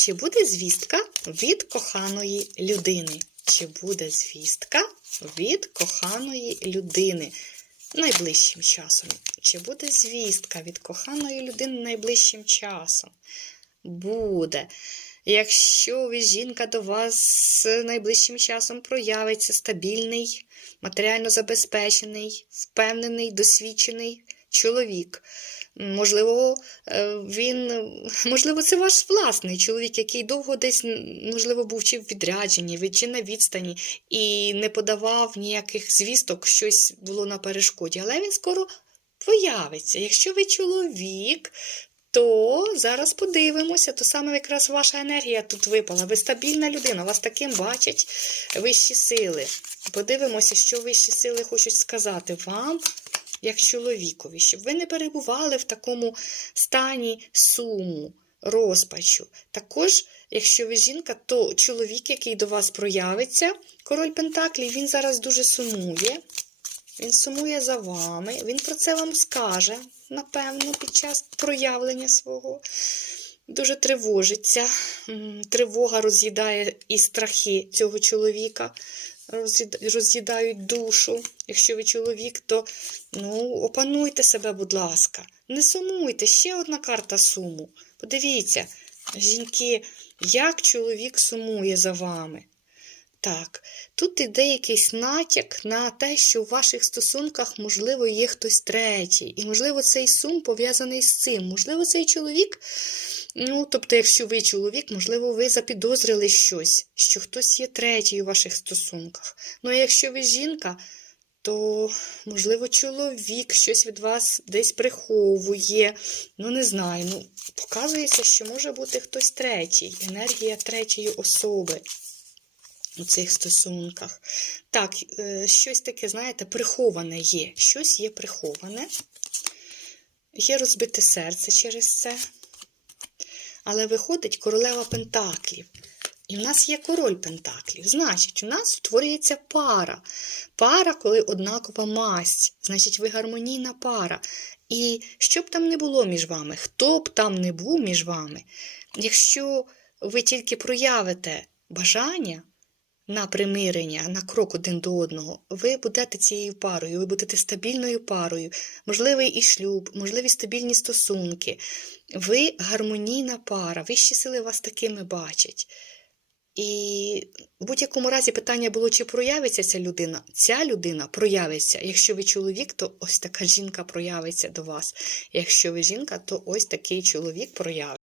Чи буде звістка від коханої людини? Чи буде звістка від коханої людини найближчим часом? Чи буде звістка від коханої людини найближчим часом? Буде. Якщо жінка до вас найближчим часом проявиться стабільний, матеріально забезпечений, впевнений, досвідчений чоловік. Можливо, е, він, можливо, це ваш власний чоловік, який довго десь, можливо, був чи в відрядженні, чи на відстані, і не подавав ніяких звісток, щось було на перешкоді. Але він скоро появиться. Якщо ви чоловік, то зараз подивимося, то саме якраз ваша енергія тут випала. Ви стабільна людина, вас таким бачать вищі сили. Подивимося, що вищі сили хочуть сказати вам, як чоловікові, щоб ви не перебували в такому стані суму, розпачу. Також, якщо ви жінка, то чоловік, який до вас проявиться, король Пентаклів, він зараз дуже сумує. Він сумує за вами, він про це вам скаже, напевно, під час проявлення свого. Дуже тривожиться. Тривога роз'їдає і страхи цього чоловіка, роз'їдають душу. Якщо ви чоловік, то ну, опануйте себе, будь ласка. Не сумуйте, ще одна карта суму. Подивіться, жінки, як чоловік сумує за вами. Так, тут іде якийсь натяк на те, що в ваших стосунках, можливо, є хтось третій. І, можливо, цей сум пов'язаний з цим. Можливо, цей чоловік, ну, тобто, якщо ви чоловік, можливо, ви запідозрили щось, що хтось є третій у ваших стосунках. Ну, а якщо ви жінка, то, можливо, чоловік щось від вас десь приховує. Ну, не знаю. Ну, показується, що може бути хтось третій, енергія третьої особи у цих стосунках. Так, е, щось таке, знаєте, приховане є. Щось є приховане. Є розбите серце через це. Але виходить королева Пентаклів. І в нас є король Пентаклів. Значить, у нас утворюється пара. Пара, коли однакова масть. Значить, ви гармонійна пара. І що б там не було між вами, хто б там не був між вами, якщо ви тільки проявите бажання, на примирення, на крок один до одного, ви будете цією парою, ви будете стабільною парою, можливий і шлюб, можливі стабільні стосунки. Ви гармонійна пара, вищі сили вас такими бачать. І в будь-якому разі питання було, чи проявиться ця людина. Ця людина проявиться. Якщо ви чоловік, то ось така жінка проявиться до вас. Якщо ви жінка, то ось такий чоловік проявиться.